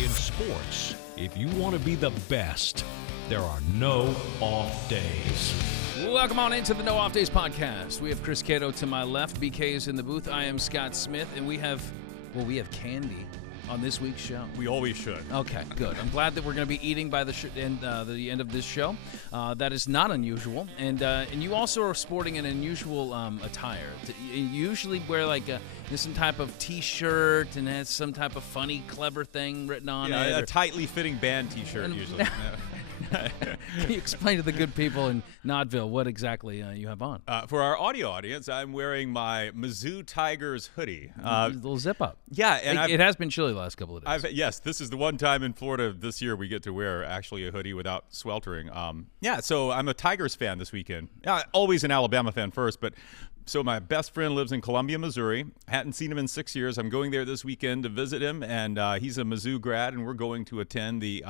In sports, if you want to be the best, there are no off days. Welcome on into the No Off Days podcast. We have Chris Cato to my left. BK is in the booth. I am Scott Smith, and we have candy on this week's show. We always should. Okay, good. I'm glad that we're going to be eating by the end of this show. That is not unusual, and you also are sporting an unusual attire. You usually wear like some type of T-shirt and has some type of funny, clever thing written on it. Yeah, a tightly fitting band T-shirt usually. Can you explain to the good people in Nodville what exactly you have on? For our audio audience, I'm wearing my Mizzou Tigers hoodie. Little zip up. Yeah, and it has been chilly the last couple of days. Yes, this is the one time in Florida this year we get to wear actually a hoodie without sweltering. So I'm a Tigers fan this weekend. Always an Alabama fan first, but so my best friend lives in Columbia, Missouri. Hadn't seen him in 6 years. I'm going there this weekend to visit him, and he's a Mizzou grad, and we're going to attend the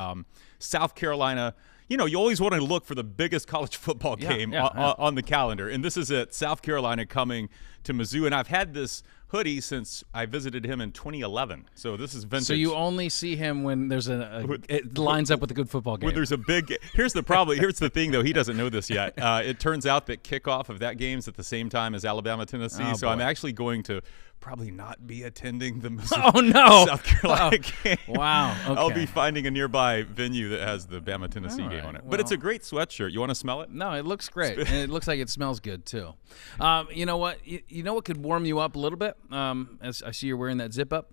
South Carolina. You know, you always want to look for the biggest college football game on the calendar, and this is it. South Carolina coming to Mizzou, and I've had this hoodie since I visited him in 2011. So this is vintage. So you only see him when there's it lines up with a good football game. When there's a big – here's the problem. Here's the thing, though. He doesn't know this yet. It turns out that kickoff of that game's at the same time as Alabama-Tennessee. So I'm actually going to probably not be attending the South Carolina game. Wow. Okay. I'll be finding a nearby venue that has the Bama-Tennessee game on it. But it's a great sweatshirt. You want to smell it? No, it looks great. And it looks like it smells good, too. You know what? You know what could warm you up a little bit? As I see you're wearing that zip up.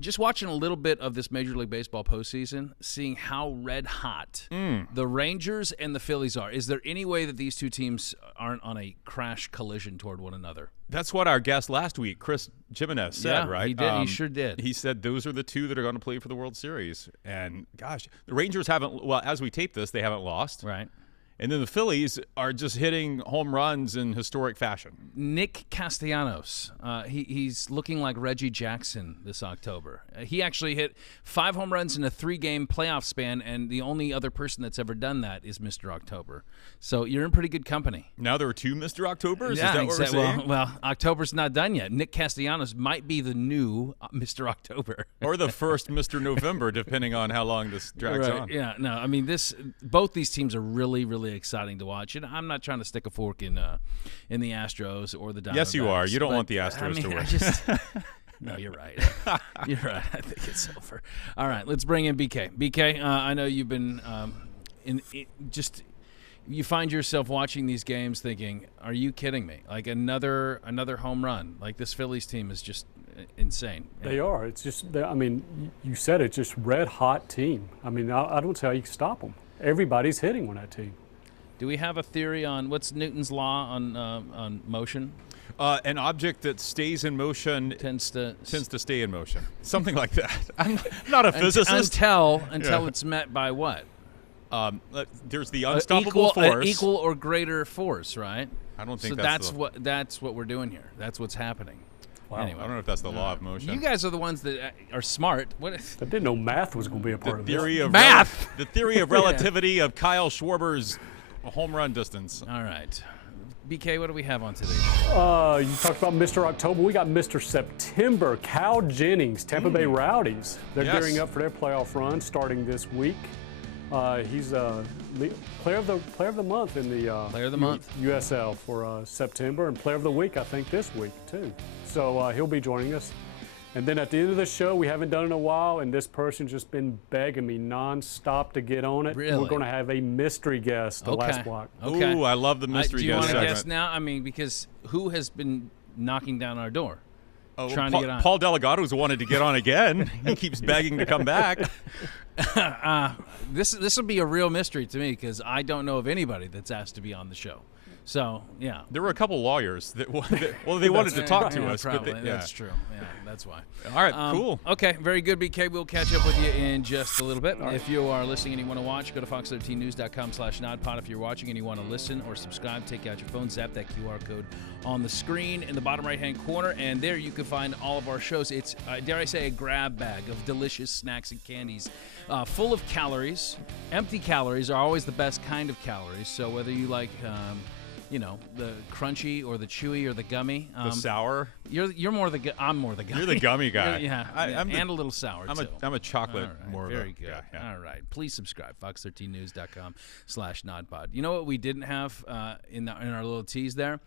Just watching a little bit of this Major League Baseball postseason, seeing how red hot the Rangers and the Phillies are. Is there any way that these two teams aren't on a crash collision toward one another? That's what our guest last week, Chris Jimenez, said, right? He did. He sure did. He said those are the two that are going to play for the World Series. And, gosh, the Rangers haven't – well, as we tape this, they haven't lost. Right. And then the Phillies are just hitting home runs in historic fashion. Nick Castellanos, he's looking like Reggie Jackson this October. He actually hit 5 home runs in a 3-game playoff span, and the only other person that's ever done that is Mr. October. So you're in pretty good company. Now there are 2 Mr. Octobers? Yeah, is that what we're saying? Well, October's not done yet. Nick Castellanos might be the new Mr. October. Or the first Mr. November, depending on how long this drags on. Yeah, no, I mean, both these teams are really, really exciting to watch. And I'm not trying to stick a fork in the Astros or the Diamondbacks. Yes, you are. You don't want the Astros to win. No, you're right. You're right. I think it's over. All right, let's bring in BK. BK, I know you've been you find yourself watching these games thinking, are you kidding me? Like another home run. Like this Phillies team is just insane. They are. It's just, I mean, you said it's just red hot team. I mean, I don't see how you can stop them. Everybody's hitting on that team. Do we have a theory on what's Newton's law on motion? An object that stays in motion tends to stay in motion. Something like that. I'm not a physicist. Until it's met by what? There's the unstoppable force. Equal or greater force, right? I don't think so. That's what we're doing here. That's what's happening. Wow. Anyway, I don't know if that's the law of motion. You guys are the ones that are smart. I didn't know math was going to be a part of this. Math! The theory of relativity of Kyle Schwarber's home run distance. All right. BK, what do we have on today? You talked about Mr. October. We got Mr. September, Cal Jennings, Tampa Bay Rowdies. They're gearing up for their playoff run starting this week. He's player of the month in the USL for September, and player of the week I think this week too. So he'll be joining us. And then at the end of the show, we haven't done it in a while, and this person's just been begging me nonstop to get on it. Really? We're going to have a mystery guest the last block. Okay. Ooh, I love the mystery guest segment. Do you want to guess now? I mean, because who has been knocking down our door? Trying to get on. Paul Delgado's wanted to get on again. He keeps begging to come back. This will be a real mystery to me because I don't know of anybody that's asked to be on the show. So, yeah. There were a couple lawyers that they wanted to talk to us. Probably. But That's true. Yeah, that's why. All right, cool. Okay, very good, BK. We'll catch up with you in just a little bit. Right. If you are listening and you want to watch, go to fox13news.com/nodpod. If you're watching and you want to listen or subscribe, take out your phone, zap that QR code on the screen in the bottom right-hand corner, and there you can find all of our shows. It's, dare I say, a grab bag of delicious snacks and candies full of calories. Empty calories are always the best kind of calories, so whether you like the crunchy or the chewy or the gummy. The sour. You're more I'm more the gummy. You're the gummy guy. And a little sour too. I'm a chocolate more. Very good. Yeah. All right. Please subscribe. Fox13news.com/nodpod. You know what we didn't have in our little tease there?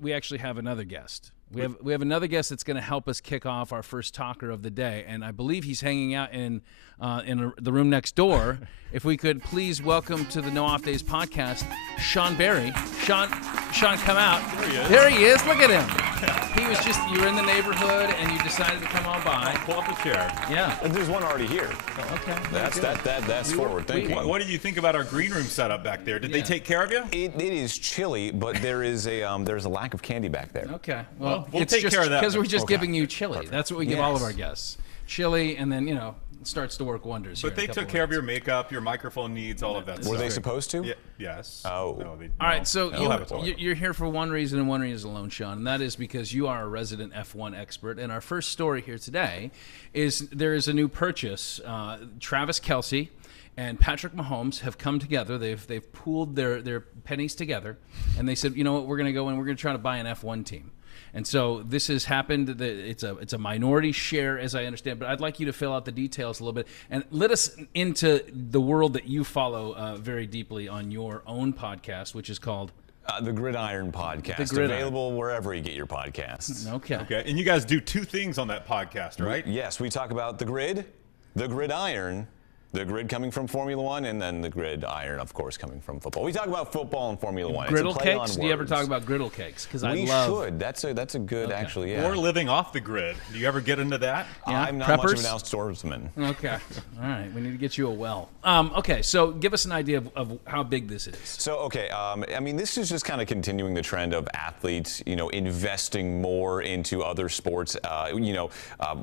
We actually have another guest. We have another guest that's going to help us kick off our first talker of the day, and I believe he's hanging out in the room next door. If we could please welcome to the No Off Days podcast, Sean Barie. Sean, come out. There he is. Look at him. He was you were in the neighborhood and you decided to come on by. Pull up a chair. Yeah. There's one already here. Okay. That's forward thinking. What did you think about our green room setup back there? Did they take care of you? It is chilly, but there's a lack of candy back there. Okay. Well, we'll take care of that. Because we're just giving you chili. That's what we give all of our guests. Chili, and then, it starts to work wonders. But they took care of your makeup, your microphone needs, all of that stuff. Were they supposed to? Yeah, yes. Oh. No, all right, so you're here for one reason and one reason alone, Sean, and that is because you are a resident F1 expert. And our first story here today is there is a new purchase. Travis Kelce and Patrick Mahomes have come together. They've pooled their pennies together, and they said, you know what, we're going to go and we're going to try to buy an F1 team. And so this has happened. It's a minority share, as I understand. But I'd like you to fill out the details a little bit and let us into the world that you follow very deeply on your own podcast, which is called the Gridiron Podcast. The Gridiron. Available wherever you get your podcasts. Okay. And you guys do two things on that podcast, right? Yes, we talk about the grid, the gridiron. The grid coming from Formula One, and then the gridiron, of course, coming from football. We talk about football and Formula One. Griddle cakes? Do you ever talk about griddle cakes? Because we should. That's a good, actually, yeah. Or living off the grid. Do you ever get into that? Yeah. I'm not much of an outdoorsman. Okay. All right. We need to get you a well. Okay. So give us an idea of how big this is. So, okay. This is just kind of continuing the trend of athletes, investing more into other sports.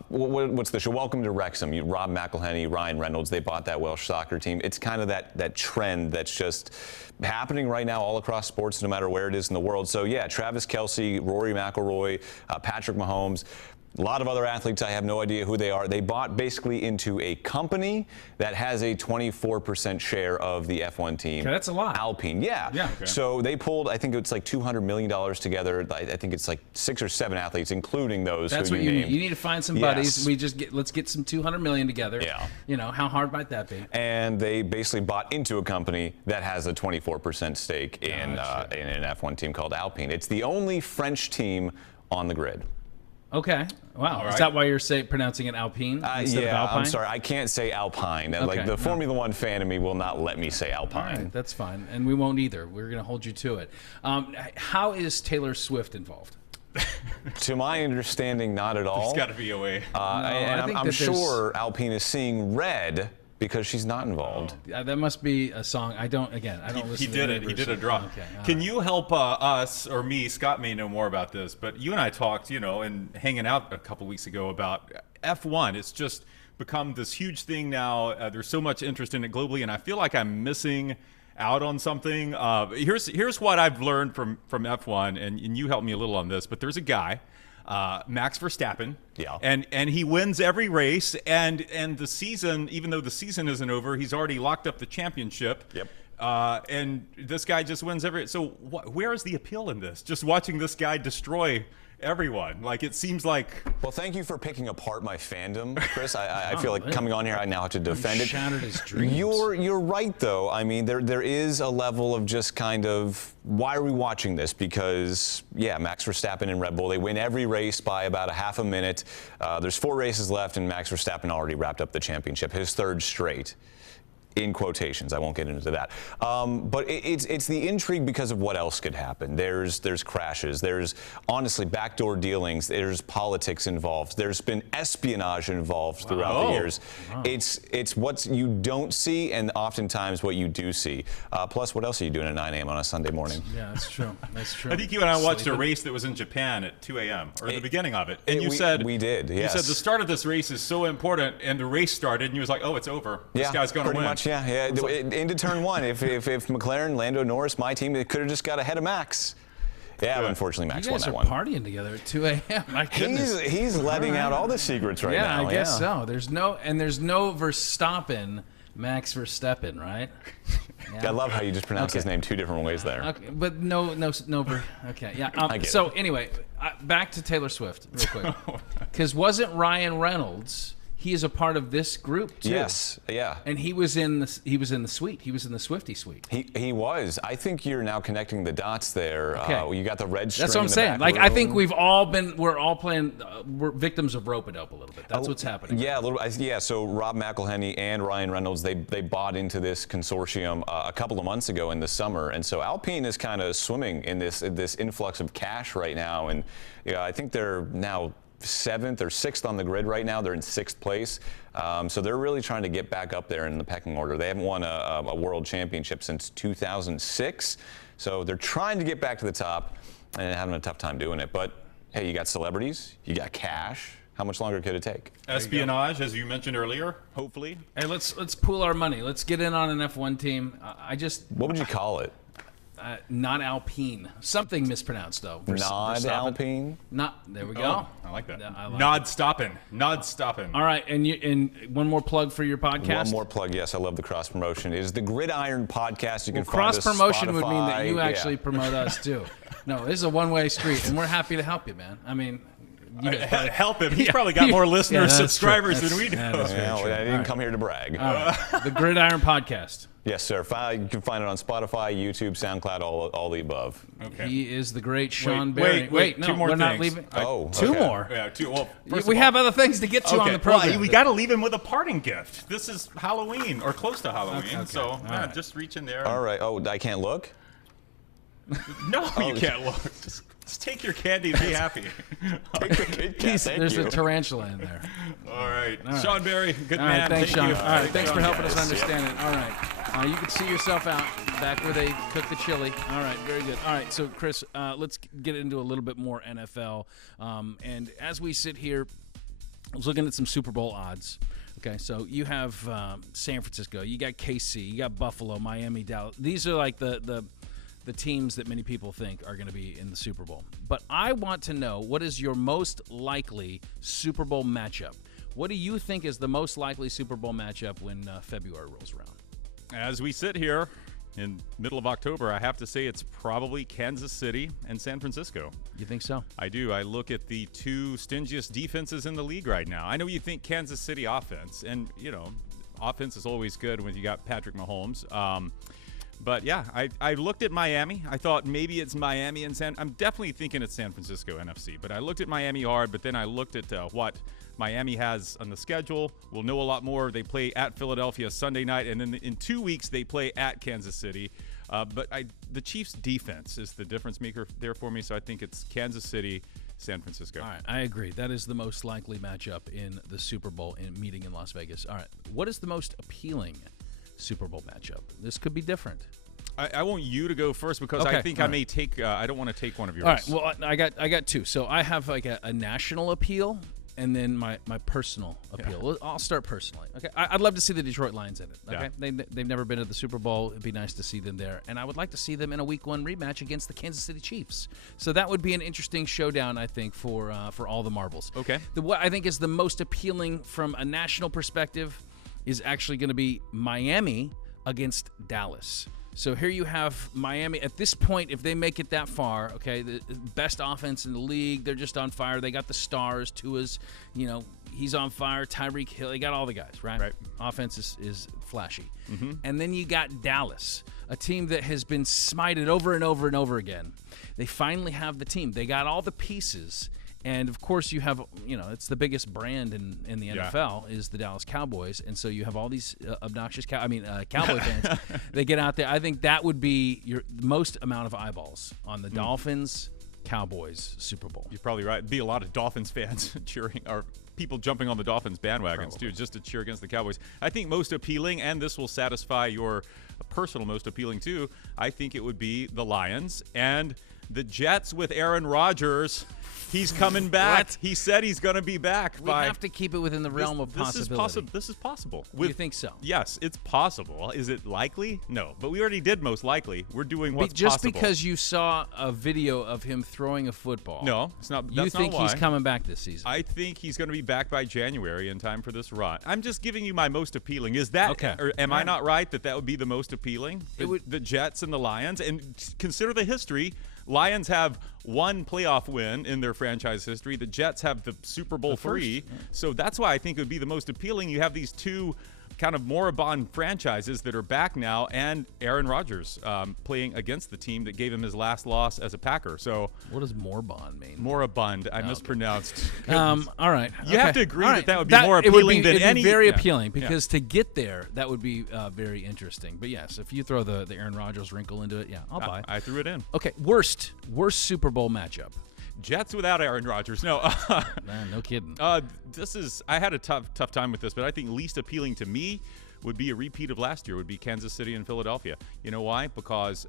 What's the show? Welcome to Wrexham. Rob McElhenney, Ryan Reynolds, they bought that Welsh soccer team. It's kind of that trend that's just happening right now all across sports, no matter where it is in the world. So yeah, Travis Kelce, Rory McIlroy, Patrick Mahomes, a lot of other athletes, I have no idea who they are. They bought basically into a company that has a 24% share of the F1 team. Okay, that's a lot. Alpine, yeah. Okay. So they pulled, I think it's like $200 million together. I think it's like 6 or 7 athletes, including those That's who what you you named. need. You need to find some buddies. Let's get some $200 million together. Yeah. How hard might that be? And they basically bought into a company that has a 24% stake in an F1 team called Alpine. It's the only French team on the grid. Okay. Wow. Right. Is that why you're pronouncing it Alpine instead of Alpine? I'm sorry. I can't say Alpine. Okay. Like the Formula One fan in me will not let me say Alpine. All right, that's fine. And we won't either. We're going to hold you to it. How is Taylor Swift involved? To my understanding, not at all. There's got to be a way. I'm sure Alpine is seeing red because she's not involved. That must be a song. I don't listen He to did the it. He neighbors, did a drop. Okay, Can you help us or me? Scott may know more about this, but you and I talked, and hanging out a couple weeks ago about F1. It's just become this huge thing now. There's so much interest in it globally, and I feel like I'm missing out on something. Here's what I've learned from F1, and you helped me a little on this, but there's a guy, Max Verstappen, and he wins every race, and the season, even though the season isn't over, he's already locked up the championship. Yep. And this guy just wins every. So where is the appeal in this? Just watching this guy destroy everyone. Like, it seems like. Well, thank you for picking apart my fandom, Chris. I feel like coming on here, I now have to defend it. Shattered his dreams. You're right, though. I mean, there is a level of just kind of, why are we watching this? Because, yeah, Max Verstappen and Red Bull, they win every race by about a half a minute. There's 4 races left, and Max Verstappen already wrapped up the championship, his 3rd straight. In quotations, I won't get into that. But it's the intrigue because of what else could happen. There's crashes. There's honestly backdoor dealings. There's politics involved. There's been espionage involved throughout the years. Wow. It's what you don't see, and oftentimes what you do see. Plus, what else are you doing at 9 a.m. on a Sunday morning? Yeah, that's true. That's true. I think you and I watched a race that was in Japan at 2 a.m. or the beginning of it, and you said we did. Yes. You said the start of this race is so important, and the race started, and you was like, "Oh, it's over. This guy's going to win." Pretty much. Yeah. Into turn 1. If McLaren, Lando Norris, my team, they could have just got ahead of Max. Yeah, but unfortunately, Max won that one. You guys are partying together at 2 a.m. My goodness. He's letting out all the secrets right now. Yeah, I guess so. There's no Verstappen, Max Verstappen, right? I love how you just pronounced his name 2 different ways there. Okay, but no. Okay, yeah. I get so it. anyway, back to Taylor Swift real quick, because wasn't Ryan Reynolds? He is a part of this group too. Yes, yeah. And he was in the suite. He was in the Swiftie suite. He was. I think you're now connecting the dots there. Okay. You got the red string. That's what I'm in the saying. back Like room. I think we're all playing. We're victims of rope-a-dope a little bit. That's what's happening. Yeah, a little. Yeah. So Rob McElhenney and Ryan Reynolds, they bought into this consortium a couple of months ago in the summer, and so Alpine is kind of swimming in this influx of cash right now, and I think they're now 7th or 6th on the grid right now. They're in 6th place. So they're really trying to get back up there in the pecking order. They haven't won a world championship since 2006. So they're trying to get back to the top and having a tough time doing it. But hey, you got celebrities, you got cash. How much longer could it take? Espionage, as you mentioned earlier, hopefully. Hey, let's pool our money. Let's get in on an F1 team. What would you call it? Not Alpine. Something mispronounced though. Not Alpine. Not. There we go. Oh, I like that. Yeah, I like Nod stopping. All right, and one more plug for your podcast. One more plug. Yes, I love the cross promotion. It is the Gridiron Podcast. You can find cross us promotion Spotify. would mean that you actually promote us too. No, this is a one-way street, and we're happy to help you, man. I mean. Help him. He's probably got more listeners, subscribers than we do. I didn't come here to brag. The Gridiron Podcast. Yes, sir. You can find it on Spotify, YouTube, SoundCloud, all the above. Okay. He is the great Sean Barie. Wait, no, 2 more we're things. not leaving. Two more? Yeah, 2. Well, We have other things to get you on the program. Well, we got to leave him with a parting gift. This is Halloween, or close to Halloween. Okay. So just reach in there. All right. Oh, I can't look? No, you can't look. Just take your candy and be happy. There's a tarantula in there. All right. Sean Barie, good man. All right, thanks, Sean. You. All right, thanks for helping us understand it. All right. You can see yourself out back where they cook the chili. All right, very good. All right, so Chris, let's get into a little bit more NFL. And as we sit here, I was looking at some Super Bowl odds. Okay, so you have San Francisco, you got KC, you got Buffalo, Miami, Dallas. These are like the teams that many people think are going to be in the Super Bowl. But I want to know, what is your most likely Super Bowl matchup? What do you think is the most likely Super Bowl matchup when February rolls around? As we sit here in middle of October, I have to say it's probably Kansas City and San Francisco. You think so? I do. I look at the 2 stingiest defenses in the league right now. I know you think Kansas City offense, and, offense is always good when you got Patrick Mahomes. But yeah, I looked at Miami. I thought maybe it's Miami and I'm definitely thinking it's San Francisco NFC. But I looked at Miami hard. But then I looked at what Miami has on the schedule. We'll know a lot more. They play at Philadelphia Sunday night, and then in 2 weeks they play at Kansas City. But the Chiefs' defense is the difference maker there for me. So I think it's Kansas City, San Francisco. All right, I agree. That is the most likely matchup in the Super Bowl meeting in Las Vegas. All right, what is the most appealing Super Bowl matchup? This could be different. I want you to go first because I think I may take. I don't want to take one of yours. All right. Well, I got 2. So I have like a national appeal and then my personal appeal. Yeah. I'll start personally. Okay. I'd love to see the Detroit Lions in it. Okay. Yeah. They've never been to the Super Bowl. It'd be nice to see them there, and I would like to see them in a Week 1 rematch against the Kansas City Chiefs. So that would be an interesting showdown, I think, for all the marbles. Okay. What I think is the most appealing from a national perspective is actually going to be Miami against Dallas. So here you have Miami. At this point, if they make it that far, okay, the best offense in the league, they're just on fire. They got the stars. Tua's, he's on fire. Tyreek Hill, they got all the guys, right? Right. Offense is flashy. Mm-hmm. And then you got Dallas, a team that has been smited over and over and over again. They finally have the team. They got all the pieces. And, of course, you have, it's the biggest brand in the NFL is the Dallas Cowboys. And so you have all these obnoxious Cowboy fans. They get out there. I think that would be your most amount of eyeballs on the Dolphins, Cowboys, Super Bowl. You're probably right. Be a lot of Dolphins fans cheering, or people jumping on the Dolphins bandwagons, too, just to cheer against the Cowboys. I think most appealing, and this will satisfy your personal most appealing, too, I think it would be the Lions and The Jets with Aaron Rodgers. He's coming back. What? He said he's going to be back. We have to keep it within the realm of possibility. This is possible. You think so? Yes, it's possible. Is it likely? No, but we already did most likely. We're doing what's just possible. because you saw a video of him throwing a football. No, it's not. You That's think not why. he's coming back this season? I think he's going to be back by January in time for this run. I'm just giving you my most appealing. Is that okay? Or am I not right that would be the most appealing? The Jets and the Lions, and consider the history. Lions have one playoff win in their franchise history. The Jets have the Super Bowl III. So that's why I think it would be the most appealing. You have these two kind of moribund franchises that are back now, and Aaron Rodgers playing against the team that gave him his last loss as a Packer. So what does moribund mean? Moribund. I mispronounced. All right. You have to agree that would be more appealing than any. Very appealing because to get there, that would be very interesting. But yes, if you throw the Aaron Rodgers wrinkle into it, I'll buy it. I threw it in. Okay, worst Super Bowl matchup. Jets without Aaron Rodgers. No. Man, no kidding. I had a tough time with this, but I think least appealing to me would be a repeat of last year, would be Kansas City and Philadelphia. You know why? Because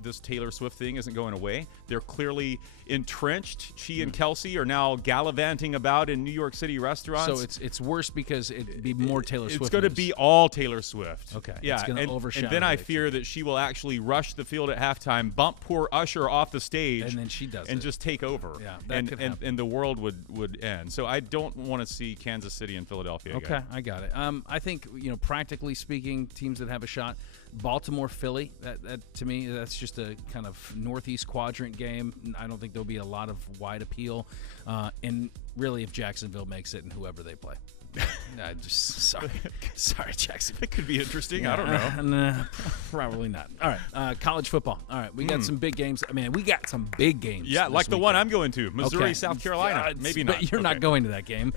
this Taylor Swift thing isn't going away. They're clearly entrenched. She and Kelce are now gallivanting about in New York City restaurants. So it's worse because it'd be more Taylor Swift. It's going to be all Taylor Swift. Okay. Yeah, it's going to overshadow. And then I fear that she will actually rush the field at halftime, bump poor Usher off the stage, and then she does and just take over. Yeah, that could happen. And the world would end. So I don't want to see Kansas City and Philadelphia again. Okay, I got it. I think, practically speaking, teams that have a shot, Baltimore, Philly, that to me, that's just a kind of northeast quadrant game. I don't think there'll be a lot of wide appeal. And really, if Jacksonville makes it and whoever they play. Sorry, Jacksonville. It could be interesting. I don't know. Nah, probably not. All right, college football. All right, we got some big games. I mean, we got some big games. Yeah, like the one I'm going to, Missouri, Okay. South Carolina. Maybe not. But you're not going to that game.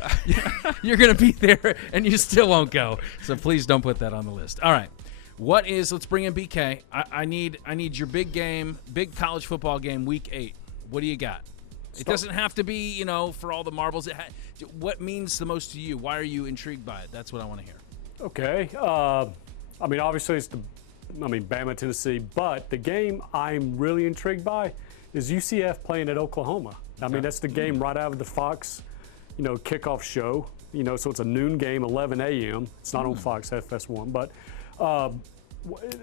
You're going to be there, and you still won't go. So please don't put that on the list. All right. Let's bring in BK. I need your big game, big college football game, week 8. What do you got? It doesn't have to be, for all the marbles. What means the most to you? Why are you intrigued by it? That's what I want to hear. Okay. Obviously it's Bama, Tennessee, but the game I'm really intrigued by is UCF playing at Oklahoma. That's the game right out of the Fox, kickoff show. So it's a noon game, 11 a.m. It's not on Fox FS1, but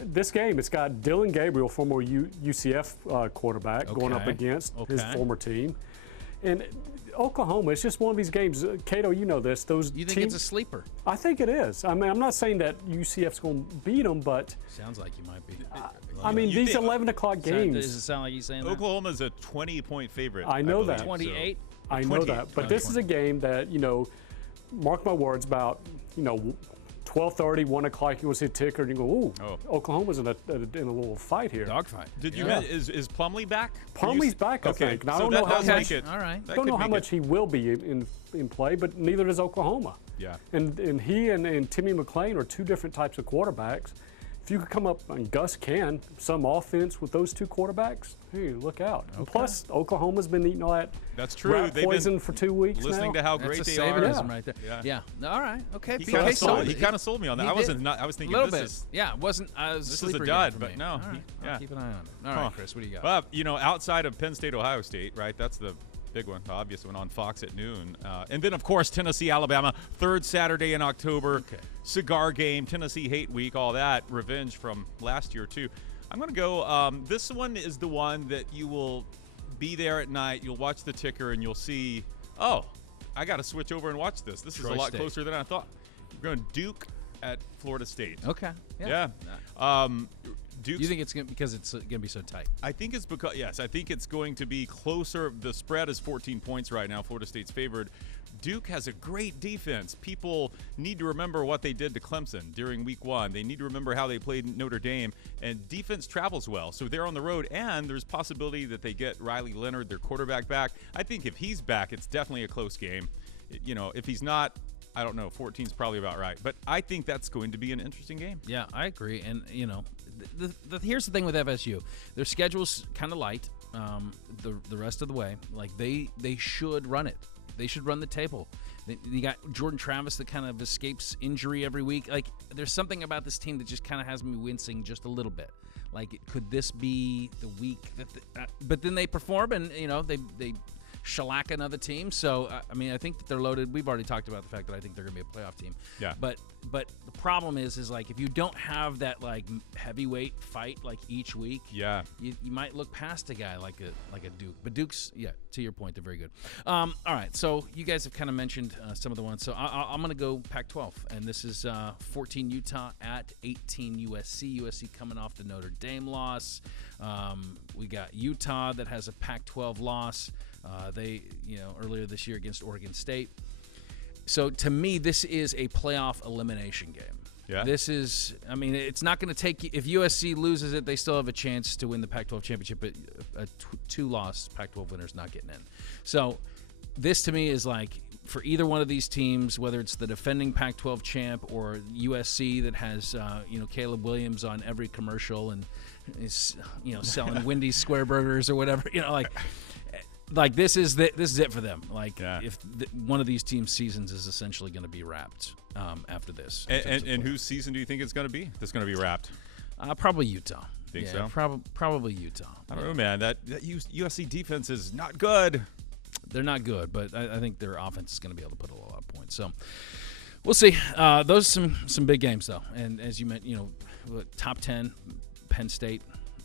this game, it's got Dylan Gabriel, former UCF quarterback, going up against his former team. And Oklahoma, it's just one of these games. Cato, you know this. You think it's a sleeper? I think it is. I'm not saying that UCF's going to beat them, but sounds like you might be. These 11 o'clock games. Does it sound like you saying that? Oklahoma's a 20-point favorite. I know that. 28. I know that. But this is a game that mark my words, about 12:30, 1 o'clock, you want to see a ticker, and you go, ooh, Oklahoma's in a little fight here. Dogfight. Did you is Plumlee back? Plumlee's back, I think. Now, I don't know how much. All right. I don't know how much he will be in play, but neither does Oklahoma. Yeah. And he and Timmy McClain are two different types of quarterbacks. If you could come up, and Gus can, some offense with those two quarterbacks, hey, look out. And plus, Oklahoma's been eating all that rat poison for 2 weeks listening now. to how great they are. Right there. Yeah. All right. Okay. He kind of sold me on that. I was thinking this is. Yeah, it wasn't. This is a dud, but no. All right. I'll keep an eye on it. All right, Chris, what do you got? Well, outside of Penn State, Ohio State, right? That's the big one, the obvious one on Fox at noon. And then, of course, Tennessee, Alabama, third Saturday in October. Okay. Cigar game, Tennessee Hate Week, all that. Revenge from last year, too. I'm going to go, this one is the one that you will be there at night, you'll watch the ticker, and you'll see, I got to switch over and watch this. This is a lot closer than I thought. We're going Duke at Florida State. Okay. Yeah. Do you think it's because it's going to be so tight? I think it's because, yes, I think it's going to be closer. The spread is 14 points right now. Florida State's favored. Duke has a great defense. People need to remember what they did to Clemson during week 1. They need to remember how they played Notre Dame. And defense travels well. So they're on the road, and there's possibility that they get Riley Leonard, their quarterback, back. I think if he's back, it's definitely a close game. If he's not, I don't know. 14's probably about right. But I think that's going to be an interesting game. Yeah, I agree. And, here's the thing with FSU. Their schedule's kind of light the rest of the way. Like, they should run it. They should run the table. You got Jordan Travis that kind of escapes injury every week. Like, there's something about this team that just kind of has me wincing just a little bit. like, could this be the week that but then they perform, and they shellac another team. So I mean, I think that they're loaded. We've already talked about the fact that I think they're going to be a playoff team. Yeah. But the problem is like, if you don't have that like heavyweight fight like each week, yeah, you might look past a guy like a Duke. But Duke's, yeah, to your point, they're very good. All right, so you guys have kind of mentioned some of the ones. So I'm going to go Pac-12, and this is 14 Utah at 18 USC. USC coming off the Notre Dame loss. We got Utah that has a Pac-12 loss. They, earlier this year against Oregon State. So to me, this is a playoff elimination game. Yeah. This is, I mean, it's not going to take, if USC loses it, they still have a chance to win the Pac-12 championship, but a two-loss Pac-12 winner's not getting in. So this to me is like, for either one of these teams, whether it's the defending Pac-12 champ or USC that has, Caleb Williams on every commercial and is, selling Wendy's Square Burgers or whatever, like this is it for them. Like, if one of these teams' seasons is essentially going to be wrapped after this. And whose season do you think it's going to be? That's going to be wrapped. Probably Utah. Think so? Probably Utah. I don't know, man. That USC defense is not good. They're not good, but I think their offense is going to be able to put a lot of points. So we'll see. Those are some big games, though. And as you mentioned, top 10, Penn State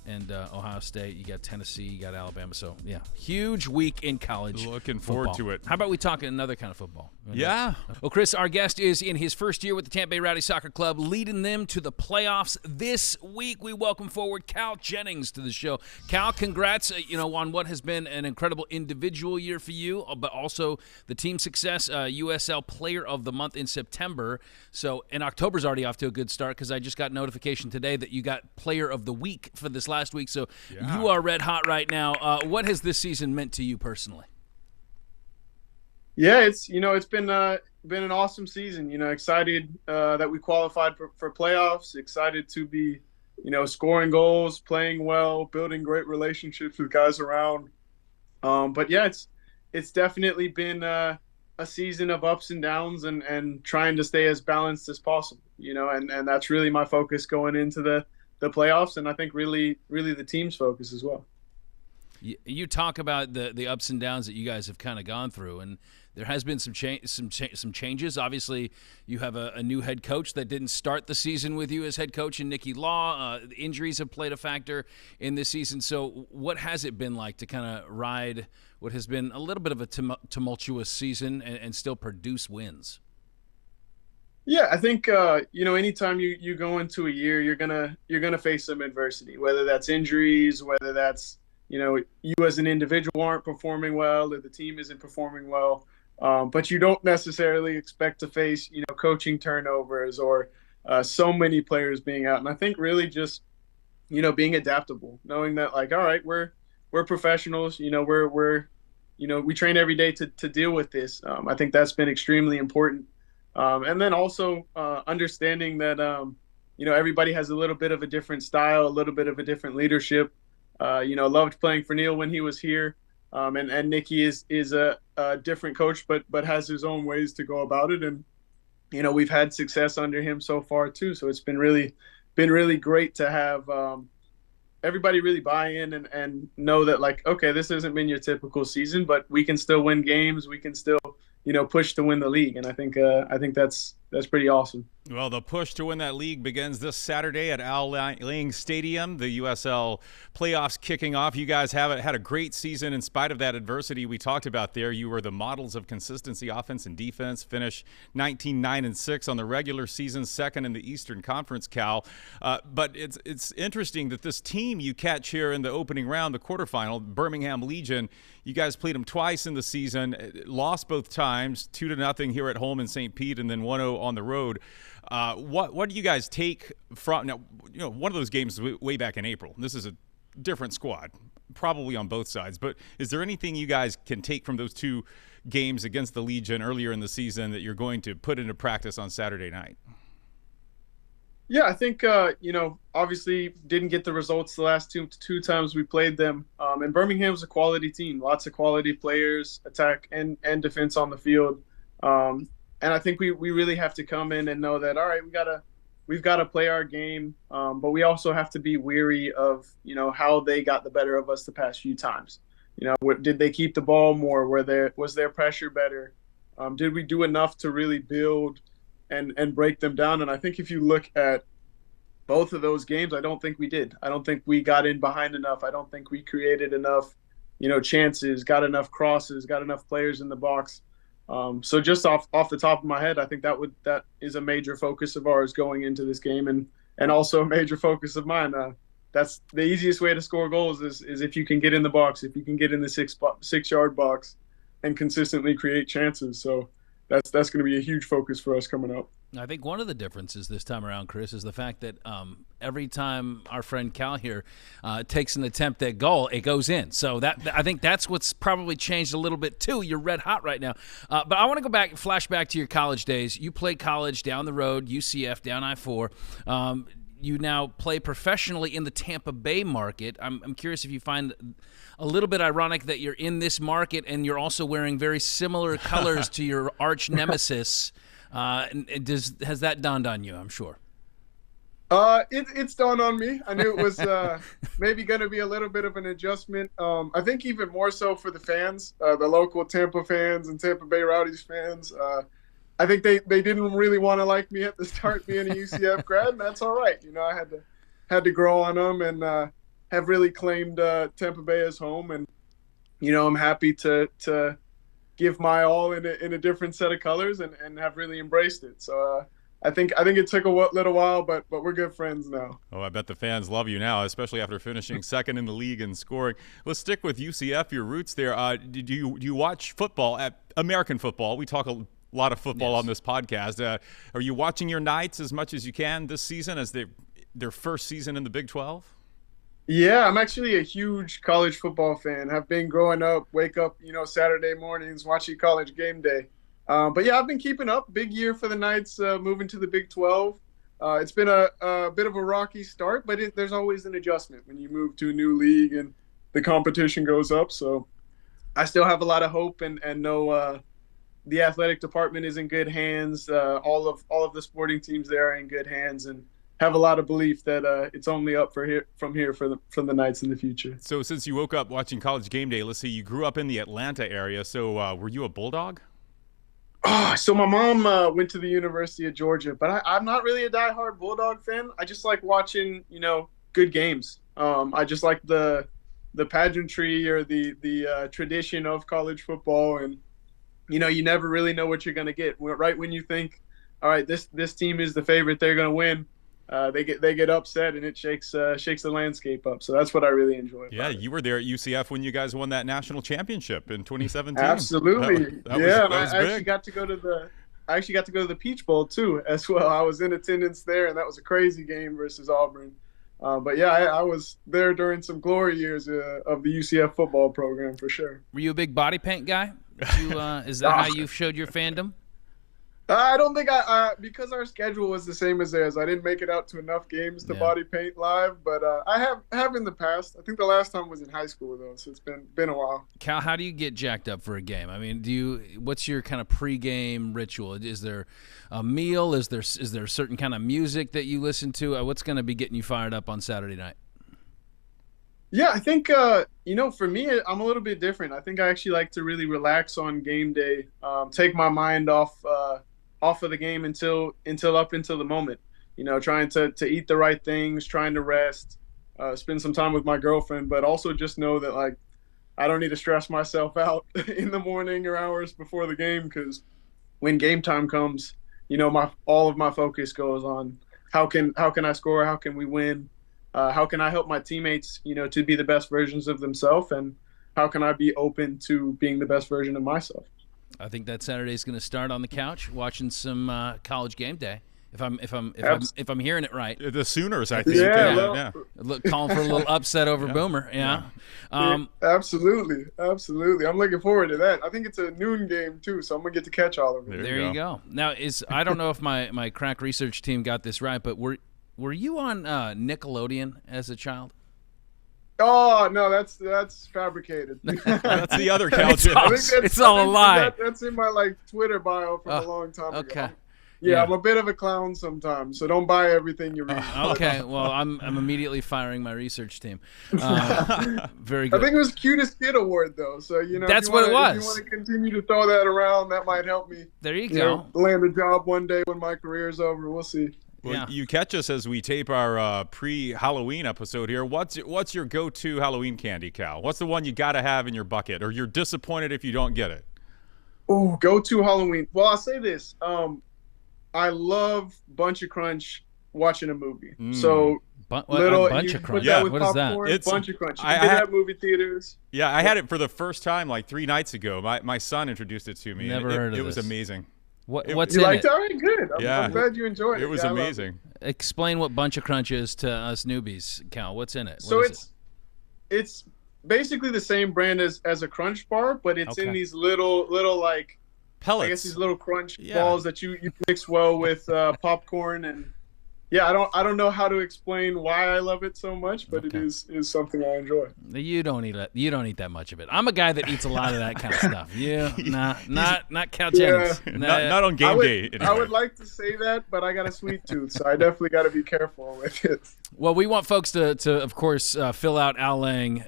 and Ohio State. You got Tennessee. You got Alabama. So, yeah, huge week in college. Looking forward to it. How about we talk another kind of football? Yeah. Well, Chris, our guest is in his first year with the Tampa Bay Rowdies Soccer Club, leading them to the playoffs this week. We welcome forward Cal Jennings to the show. Cal, congrats, on what has been an incredible individual year for you, but also the team success, USL Player of the Month in September. So, and October's already off to a good start because I just got notification today that you got Player of the Week for this last week. So you are red hot right now. What has this season meant to you personally? Yeah, it's been an awesome season. Excited that we qualified for playoffs. Excited to be, scoring goals, playing well, building great relationships with guys around. But yeah, it's definitely been a season of ups and downs and trying to stay as balanced as possible. And that's really my focus going into the playoffs, and I think really the team's focus as well. You talk about the ups and downs that you guys have kind of gone through, and there has been some changes. Obviously, you have a new head coach that didn't start the season with you as head coach in Nicky Law. Injuries have played a factor in this season. So what has it been like to kind of ride what has been a little bit of a tumultuous season and still produce wins? Yeah, I think anytime you go into a year, you're gonna face some adversity, whether that's injuries, whether that's you as an individual aren't performing well or the team isn't performing well. But you don't necessarily expect to face, coaching turnovers or so many players being out. And I think really just, being adaptable, knowing that like, all right, we're professionals, we train every day to deal with this. I think that's been extremely important. And then also understanding that, everybody has a little bit of a different style, a little bit of a different leadership. Loved playing for Neil when he was here. And Nicky is a different coach, but has his own ways to go about it. And, we've had success under him so far too. So it's been really great to have everybody really buy in and know that like, okay, this hasn't been your typical season, but we can still win games. We can still, push to win the league. And I think that's pretty awesome. Well, the push to win that league begins this Saturday at Allie Stadium. The USL playoffs kicking off. You guys have had a great season in spite of that adversity we talked about there. You were the models of consistency, offense and defense. Finished 19-9-6 on the regular season, second in the Eastern Conference, Cal. But it's interesting that this team you catch here in the opening round, the quarterfinal, Birmingham Legion, you guys played them twice in the season, lost both times, 2-0 here at home in St. Pete, and then 1-0 on the road. What do you guys take from now? One of those games was way back in April. This is a different squad, probably on both sides. But is there anything you guys can take from those two games against the Legion earlier in the season that you're going to put into practice on Saturday night? Yeah, I think obviously didn't get the results the last two times we played them. And Birmingham's a quality team, lots of quality players, attack and defense on the field. And I think we really have to come in and know that, all right, we we've got to play our game, but we also have to be weary of, how they got the better of us the past few times. Did they keep the ball more? Was their pressure better? Did we do enough to really build and break them down? And I think if you look at both of those games, I don't think we did. I don't think we got in behind enough. I don't think we created enough, chances, got enough crosses, got enough players in the box. So just off the top of my head, I think that is a major focus of ours going into this game, and also a major focus of mine. That's the easiest way to score goals is if you can get in the box, if you can get in the 6-yard box and consistently create chances. So that's going to be a huge focus for us coming up. I think one of the differences this time around, Chris, is the fact that every time our friend Cal here takes an attempt at goal, it goes in. So I think that's what's probably changed a little bit too. You're red hot right now. But I want to go back and flash back to your college days. You played college down the road, UCF, down I-4. You now play professionally in the Tampa Bay market. I'm curious if you find a little bit ironic that you're in this market and you're also wearing very similar colors to your arch nemesis. Has that dawned on you? I'm sure. It's dawned on me. I knew it was maybe going to be a little bit of an adjustment. I think even more so for the fans, the local Tampa fans and Tampa Bay Rowdies fans. I think they didn't really want to like me at the start being a UCF grad, and that's all right. I had to grow on them and have really claimed Tampa Bay as home, and I'm happy to give my all in a different set of colors and have really embraced it. So I think it took a little while, but we're good friends now. Oh, I bet the fans love you now, especially after finishing second in the league in scoring. Let's stick with UCF, your roots there. Do you watch football, American football? We talk a lot of football on this podcast. Are you watching your Knights as much as you can this season as their first season in the Big 12? Yeah, I'm actually a huge college football fan. Have been growing up, wake up, Saturday mornings watching College Game Day. But yeah, I've been keeping up. Big year for the Knights moving to the Big 12. It's been a bit of a rocky start, but there's always an adjustment when you move to a new league and the competition goes up. So I still have a lot of hope and know the athletic department is in good hands. All of the sporting teams there are in good hands, and have a lot of belief that it's only up from here for the Knights in the future. So since you woke up watching College Game Day, let's see, you grew up in the Atlanta area. So were you a Bulldog? Oh, so my mom went to the University of Georgia, but I'm not really a diehard Bulldog fan. I just like watching, good games. I just like the pageantry or the tradition of college football, and you never really know what you're gonna get. Right when you think, all right, this team is the favorite, they're gonna win. They get upset and it shakes the landscape up. So that's what I really enjoy. Yeah, you were there at UCF when you guys won that national championship in 2017. Absolutely. That was I actually got to go to the Peach Bowl too as well. I was in attendance there, and that was a crazy game versus Auburn. But yeah, I was there during some glory years of the UCF football program for sure. Were you a big body paint guy? Is that how you showed your fandom? I don't think because our schedule was the same as theirs. I didn't make it out to enough games to body paint live, but I have in the past. I think the last time was in high school though, so it's been a while. Cal, how do you get jacked up for a game? I mean, what's your kind of pregame ritual? Is there a meal? Is there a certain kind of music that you listen to? What's going to be getting you fired up on Saturday night? Yeah, I think for me, I'm a little bit different. I think I actually like to really relax on game day, take my mind off of the game until the moment. Trying to eat the right things, trying to rest, spend some time with my girlfriend, but also just know that like I don't need to stress myself out in the morning or hours before the game, because when game time comes, all of my focus goes on how can I score, how can we win, how can I help my teammates, to be the best versions of themselves, and how can I be open to being the best version of myself. I think that Saturday is going to start on the couch watching some College Game Day. If I'm hearing it right, the Sooners, I think. Yeah. Calling for a little upset over Boomer. Yeah. Absolutely. I'm looking forward to that. I think it's a noon game too, so I'm gonna get to catch all of it. There you go. Now, I don't know if my crack research team got this right, but were you on Nickelodeon as a child? Oh no, that's fabricated. That's the other Cal Jennings. It's all a lie. That's in my Twitter bio from a long time ago. Yeah, I'm a bit of a clown sometimes, so don't buy everything you read. Okay, well, I'm immediately firing my research team. Very good. I think it was Cutest Kid Award, though, so, That's what it was. If you want to continue to throw that around, that might help me. There you go. Land a job one day when my career is over. We'll see. Well, you catch us as we tape our pre-Halloween episode here. What's your go-to Halloween candy, Cal? What's the one you got to have in your bucket, or you're disappointed if you don't get it? Oh, go-to Halloween. Well, I'll say this. I love Bunch of Crunch watching a movie. So Bunch of Crunch. Yeah, what is that? It's Bunch of Crunch. You can get that movie theaters. Yeah, I had it for the first time like 3 nights ago. My son introduced it to me. Never heard of this. It was amazing. What's you in liked it? All right, good. I'm glad you enjoyed it. It was amazing. Explain what Bunch of Crunch is to us newbies, Cal. What's in it? So it's basically the same brand as a Crunch bar, but it's in these little like pellets. I guess these little Crunch balls that you mix well with popcorn. And yeah, I don't know how to explain why I love it so much, but it is something I enjoy. You don't eat it. You don't eat that much of it. I'm a guy that eats a lot of that kind of stuff. Yeah, not Cal Jennings. Not on game day. Anyway. I would like to say that, but I got a sweet tooth, so I definitely got to be careful with it. Well, we want folks to of course, fill out Al Lang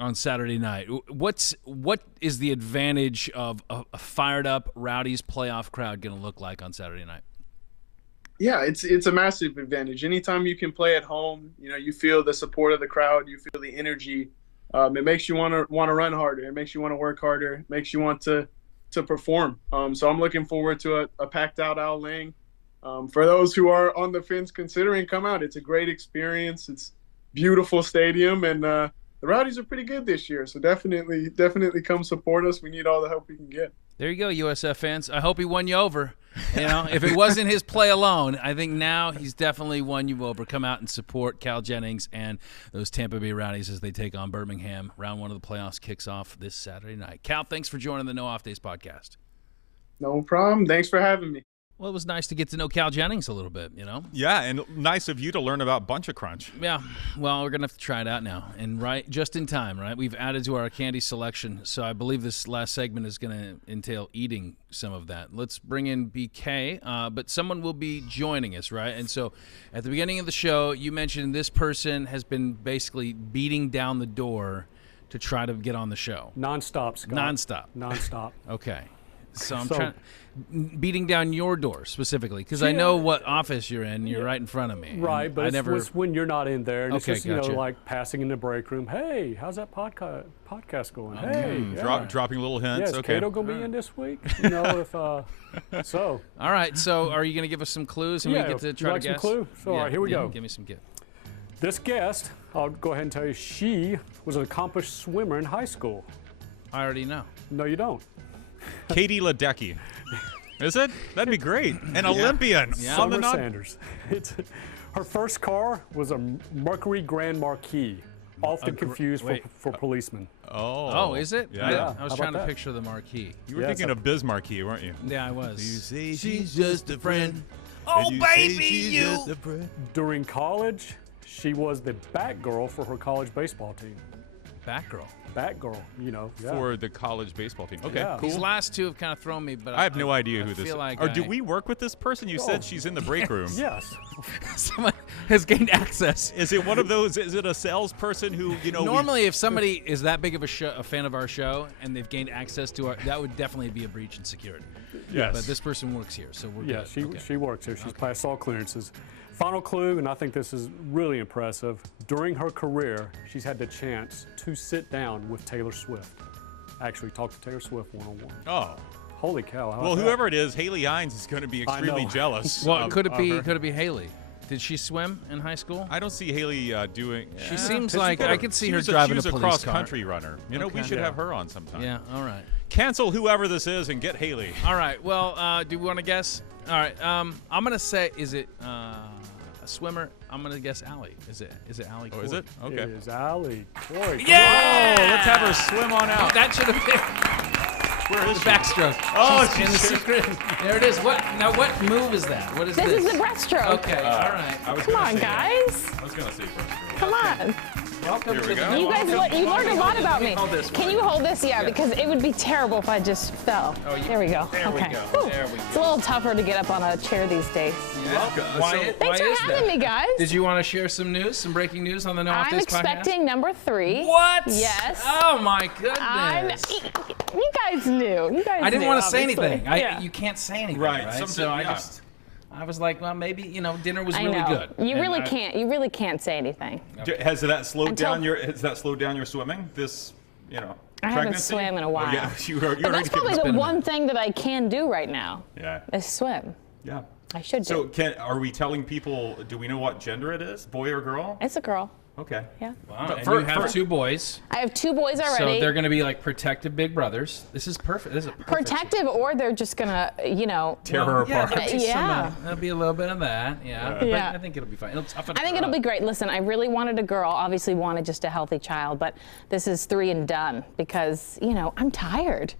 on Saturday night. What is the advantage of a fired up Rowdies playoff crowd going to look like on Saturday night? Yeah, it's a massive advantage. Anytime you can play at home, you feel the support of the crowd, you feel the energy. It makes you want to run harder. It makes you want to work harder. It makes you want to perform. So I'm looking forward to a packed out Al Lang. For those who are on the fence considering come out, it's a great experience. It's beautiful stadium, and the Rowdies are pretty good this year. So definitely come support us. We need all the help we can get. There you go, USF fans. I hope he won you over. If it wasn't his play alone, I think now he's definitely won you over. Come out and support Cal Jennings and those Tampa Bay Rowdies as they take on Birmingham. Round 1 of the playoffs kicks off this Saturday night. Cal, thanks for joining the No Off Days podcast. No problem. Thanks for having me. Well, it was nice to get to know Cal Jennings a little bit, Yeah, and nice of you to learn about Bunch of Crunch. Yeah, well, we're going to have to try it out now. And just in time, right? We've added to our candy selection, so I believe this last segment is going to entail eating some of that. Let's bring in BK, but someone will be joining us, right? And so at the beginning of the show, you mentioned this person has been basically beating down the door to try to get on the show. Nonstop, Scott. Nonstop. Okay. So I'm trying beating down your door specifically because I know what office you're in. You're right in front of me. Right, but it's when you're not in there. And okay, it's just, like passing in the break room. Hey, how's that podcast going? Hey, dropping little hints. Is Okay. Cato going to be in this week? So. All right, so are you going to give us some clues and we get to try to guess? Some clue? So, all right, here we go. Give me some guess. This guest, I'll go ahead and tell you, she was an accomplished swimmer in high school. I already know. No, you don't. Katie Ledecky. Is it? That'd be great. An Olympian. Yeah. Summer Sanders. Her first car was a Mercury Grand Marquis, often confused for policemen. Oh, is it? Yeah. I was trying to picture the Marquis. You were thinking of Bismarcky, weren't you? Yeah, I was. You say she's just a friend. Oh, baby, you. During college, she was the Batgirl for her college baseball team. Batgirl. Batgirl, For the college baseball team. Okay, Yeah. cool. These last two have kind of thrown me, but I have no idea who I this feel is. like Or do we work with this person? You said she's in the break room. Yes. someone has gained access. Is it one of those? Is it a salesperson who Normally, if somebody is that big of a fan of our show and they've gained access to our, that would definitely be a breach in security. Yes. But this person works here, so we're Yeah, good. she works here. She's passed all clearances. Final clue, and I think this is really impressive. During her career, she's had the chance to sit down with Taylor Swift. Actually, talk to Taylor Swift one-on-one. Oh. Holy cow! Well, whoever it is, Haley Hines is going to be extremely jealous. Well, could it be? her. Could it be Haley? Did she swim in high school? I don't see Haley doing. She seems like I could see her driving a police car. She was a cross-country runner. We should have her on sometime. Yeah. All right. Cancel whoever this is and get Haley. All right. Well, do we want to guess? All right. I'm gonna say, is it a swimmer? I'm gonna guess Allie. Is it Allie? Oh, is it? Okay. It is Allie. Cory. Yeah! Oh, let's have her swim on out. That should have been. Where is The she? backstroke. Oh, she's in the secret. There it is. What move is that? What is this? This is the breaststroke. Okay, all right. Come on, guys. I was going to say breaststroke. Come on. Welcome Here to we the go. You guys, you learned a lot about me. Hold this Can you hold this? Yeah, because it would be terrible if I just fell. There we go. There we Okay. go. Whew. There we It's a go. little tougher to get up on a chair these days. Welcome. Why Thanks for is having that? me, guys. Did you want to share some news, some breaking news on the No Off I'm Days expecting number 3. podcast? What? Yes. Oh my goodness. You guys knew. You guys I didn't knew, want to say obviously. anything. Yeah. You can't say anything, Right, right? something- So yeah. I was like, well, maybe dinner was I really know. good. You And really I- can't. You really can't say anything. Has that slowed Until- down your? Has that slowed down your swimming? This, I haven't pregnancy? swam in a Oh, while. yeah, you were But that's probably getting- the one thing that I can do right now Yeah. is swim. Yeah. I should So do. are we telling people? Do we know what gender it is? Boy or girl? It's a girl. Okay. Yeah. Wow, But and for- you have for- 2 boys, I have 2 boys so already. they're going to be like protective big brothers. This is perfect. This is a perfect. Protective, or they're just gonna, Tear her Yeah, apart. there'll be some, Yeah. there'll be a little bit of that. Yeah. But Yeah. I think it'll be fine. It'll toughen I think her it'll up. be great. Listen, I really wanted a girl. Obviously, wanted just a healthy child, but this is 3 and done because I'm tired.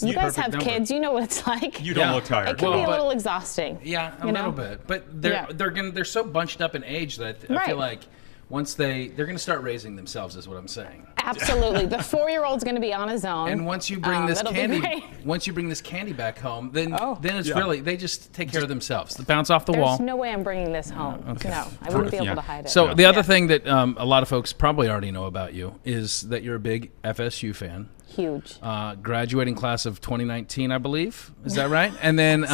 You the guys perfect have number. kids. You know what it's like. You don't Yeah. look tired. It can be Well, a but- little exhausting. Yeah, a you little know? bit. But Yeah. they're so bunched up in age that I feel Right. like once they're going to start raising themselves, is what I'm saying. Absolutely. The 4-year-old's going to be on his own. And once you bring this that'll be candy, great. once you bring this candy back home, then Oh. it's Yeah. really they just take care of themselves. They bounce off the There's wall. no way I'm bringing this home. No, I wouldn't be able Yeah. to hide it. So the other Yeah. thing that a lot of folks probably already know about you is that you're a big FSU fan. Huge. Graduating class of 2019, I believe. Is that right? And then Sweet.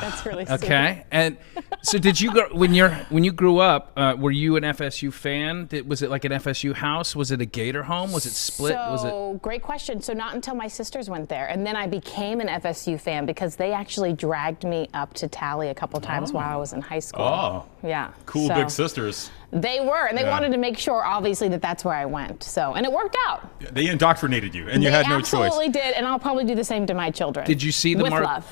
That's really sweet. okay. And so did you go when you grew up? Were you an FSU fan? Was it like an FSU house? Was it a Gator home? Was it split? Was it? So, great question. So not until my sisters went there. And then I became an FSU fan because they actually dragged me up to Tally a couple times while I was in high school. Oh. Yeah. Cool so big sisters. They were, and they Yeah. wanted to make sure, obviously, that that's where I went. So, and it worked out. They indoctrinated you, and you They had no choice. absolutely did, and I'll probably do the same to my children. Did you see the with Mark? love?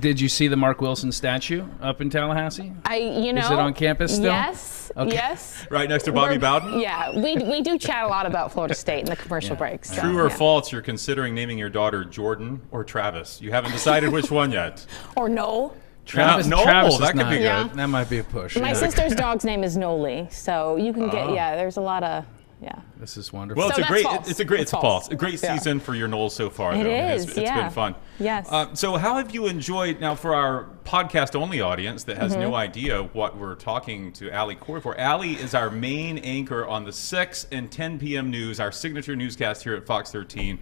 Did you see the Mark Wilson statue up in Tallahassee? Is it on campus still? Yes. Okay. Yes. Right next to Bobby We're- Bowden? Yeah, we do chat a lot about Florida State in the commercial breaks. so, True or yeah. false, you're considering naming your daughter Jordan or Travis. You haven't decided which one yet. Or no. Travis, no, Travis that is could not- be good. Yeah. That might be a push. My yeah. sister's dog's name is Noli, so you can get, Oh. there's a lot of, yeah. This is wonderful. Well, So it's a that's great. false. It's a great. It's It's false. false. A great Yeah. season for your Knowles so far. It though. is, It's yeah. been fun. Yes. So, how have you enjoyed now for our podcast-only audience that has Mm-hmm. no idea what we're talking to Allie Cory for? Allie is our main anchor on the 6 and 10 p.m. news, our signature newscast here at Fox 13.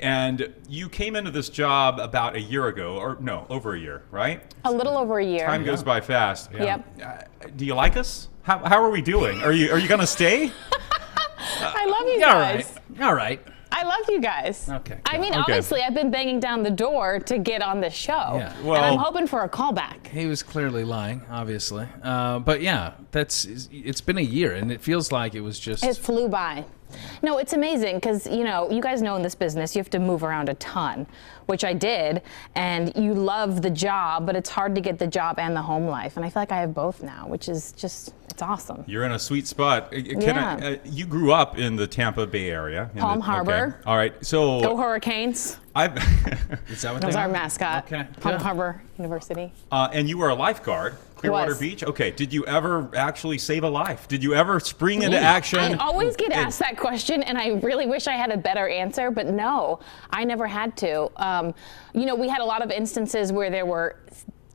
And you came into this job about a year ago, or no, over a year, right? A little over a year. Time goes by fast. Yep. Do you like us? How are we doing? Are you going to stay? I love you All guys. right. All right. I love you guys. Okay, I mean, Okay. obviously, I've been banging down the door to get on this show. Yeah. And Well- I'm hoping for a callback. He was clearly lying, obviously. But yeah, it's been a year, and it feels like it was just. It flew by. No, it's amazing because, you guys know in this business, you have to move around a ton, which I did. And you love the job, but it's hard to get the job and the home life. And I feel like I have both now, which is just, it's awesome. You're in a sweet spot. Yeah. You grew up in the Tampa Bay area. in Palm the- Harbor. Okay. All right. So Go Hurricanes. I've Is that what That was they our are? mascot. Okay, Palm good. Harbor University. and you were a lifeguard, Clearwater Was. Beach. Okay. Did you ever actually save a life? Did you ever spring into action? I always get asked that question, and I really wish I had a better answer, but no, I never had to. We had a lot of instances where there were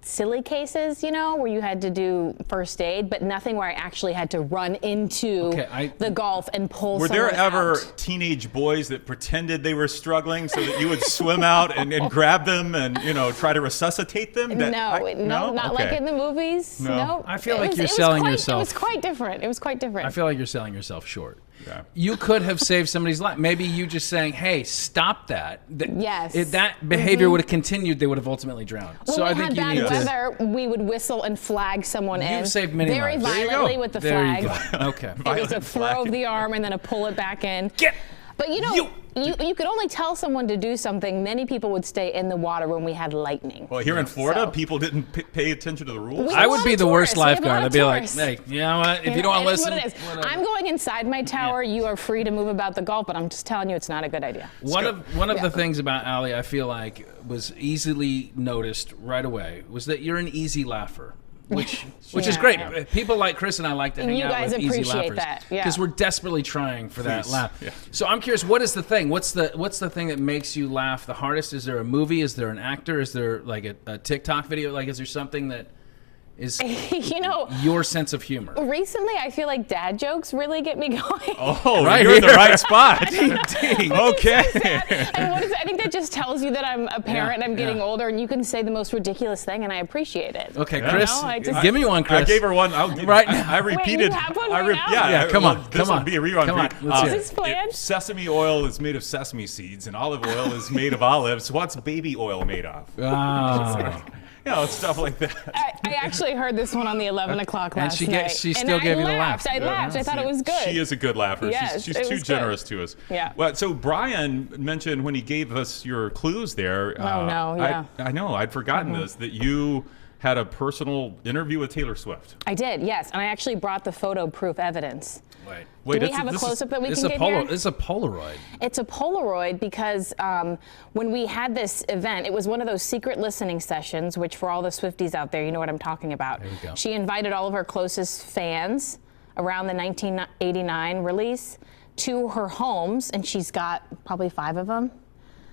silly cases, where you had to do first aid, but nothing where I actually had to run into the Gulf and pull Were someone there ever out. teenage boys that pretended they were struggling so that you would swim out and grab them and try to resuscitate them? Not like in the movies. No. I feel like It you're was selling quite- yourself. It was quite different. It was quite different. I feel like you're selling yourself short. Yeah. You could have saved somebody's life. Maybe you just saying, "Hey, stop that." Yes. If that behavior would have continued, they would have ultimately drowned. When so we I think had you bad need to. weather, we would whistle and flag someone in. You've saved many very lives. There you go. violently with the There flag. you go. Okay. It was a throw of the arm and then a pull it back in. Get. But You could only tell someone to do something. Many people would stay in the water when we had lightning. Well, here in Florida, So- people didn't pay attention to the rules. We I have a would lot be of the worst tourists. We have a lot lifeguard. of I'd be like, tourists. hey, you know what? If you don't want to It is listen, what it is. whatever. I'm going inside my tower. You are free to move about the Gulf, but I'm just telling you, it's not a good idea. One of the things about Allie, I feel like, was easily noticed right away was that you're an easy laugher. Which is great. People like Chris and I like to hang You out guys with easy appreciate laughers that, yeah. because we're desperately trying for that Please. laugh. Yeah. So I'm curious, what is the thing? What's the thing that makes you laugh the hardest? Is there a movie? Is there an actor? Is there like a TikTok video? Like, is there something that is You know, your sense of humor? recently I feel like dad jokes really get me going. Oh, Right you're in the here. right spot. Ding. Okay. And what is it? I think that just tells you that I'm a parent and I'm getting older, and you can say the most ridiculous thing, and I appreciate it. Okay, Yeah. Chris, No, I just- give me one, Chris. I gave her one. I'll give, Right I, now. I repeated. you have one I right now? Yeah, come on, This come will on. be a rerun. Come for on, you. let's hear it. Is this planned? Sesame oil is made of sesame seeds, and olive oil is made of olives. What's baby oil made of? Ah. You know, stuff like that. I actually heard this one on the 11 o'clock And last she night. she still gave you the laugh. I laughed. I thought it was good. She is a good laugher. Yes, she's it too was good. generous to us. Yeah. Well, so Brian mentioned when he gave us your clues there. Oh, no, yeah. I know. I'd forgotten this, that you had a personal interview with Taylor Swift. I did, yes, and I actually brought the photo proof evidence. Wait, Do we have a close-up that we It's can a get here? It's a Polaroid. It's a Polaroid because when we had this event, it was one of those secret listening sessions, which for all the Swifties out there, you know what I'm talking about. There we go. She invited all of her closest fans around the 1989 release to her homes, and she's got probably 5 of them.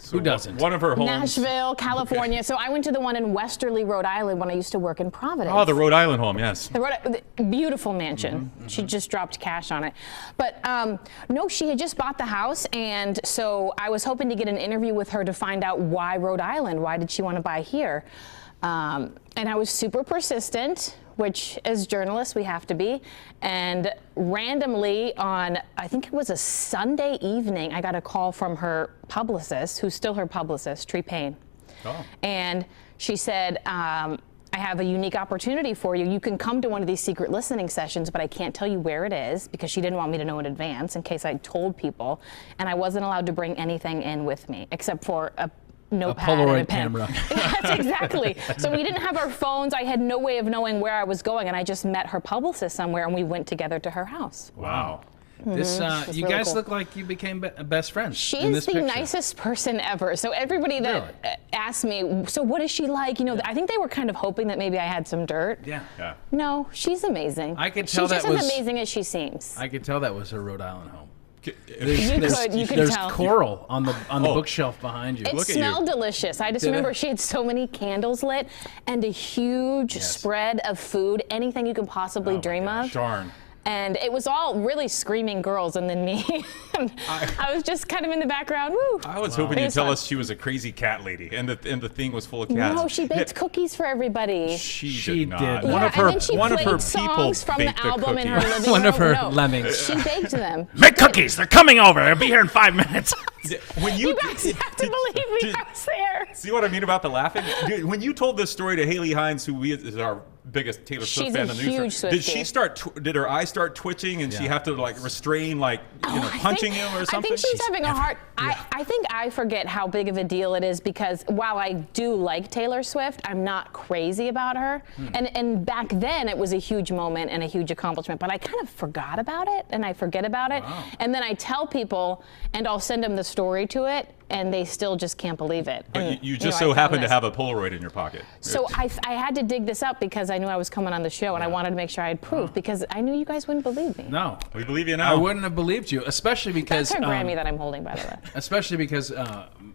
So Who doesn't? One of her homes. Nashville, California. So I went to the one in Westerly, Rhode Island when I used to work in Providence. Oh, the Rhode Island home, yes. The beautiful mansion. She just dropped cash on it. But no, she had just bought the house, and so I was hoping to get an interview with her to find out why Rhode Island. Why did she want to buy here? And I was super persistent, which as journalists we have to be. And randomly on, I think it was a Sunday evening, I got a call from her publicist, who's still her publicist, Tree Payne. Oh. And she said, I have a unique opportunity for you. You can come to one of these secret listening sessions, but I can't tell you where it is because she didn't want me to know in advance in case I told people. And I wasn't allowed to bring anything in with me except for a notepad and a Polaroid pen. camera. Yes, exactly. So we didn't have our phones. I had no way of knowing where I was going, and I just met her publicist somewhere, and we went together to her house. Wow. This It's you really guys cool. look like you became best friends. She in is this the picture. nicest person ever. So everybody that Really? asked me, so what is she like? You know, I think they were kind of hoping that maybe I had some dirt. Yeah. Yeah. No, she's amazing. I could tell she's that just was- as amazing as she seems. I could tell that was her Rhode Island home. You could There's tell. coral on the Oh. bookshelf behind you. It Look at smelled delicious. I just Did remember it? she had so many candles lit and a huge spread of food, anything you can possibly dream of. Darn. And it was all really screaming girls, and then me. I was just kind of in the background. Woo. I was hoping It you'd was tell fun. us she was a crazy cat lady, and the thing was full of cats. No, she baked cookies for everybody. She did. not. Yeah, One of and her then she one of played her people songs from the baked the album in her cookies. living One of room. her No, lemmings. She baked them. Make cookies. They're coming over. They'll be here in 5 minutes. When You guys have to believe me. did- I was there. See what I mean about the laughing? Dude, when you told this story to Haley Hines, who is our biggest Taylor Swift She's fan a in the news, huge did she Swiftie. start? Did her eyes start twitching, and she have to like restrain, like punching you or something? I think she's having a hard. I think I forget how big of a deal it is because while I do like Taylor Swift, I'm not crazy about her. And back then it was a huge moment and a huge accomplishment, but I kind of forgot about it and I forget about it. And then I tell people and I'll send them the story to it and they still just can't believe it. But And, you know, just I so found happen to this. have a Polaroid in your pocket. So I had to dig this up because I knew I was coming on the show and I wanted to make sure I had proof because I knew you guys wouldn't believe me. No. We believe you I now. wouldn't have believed you, especially because That's her Grammy that I'm holding, by the way. especially because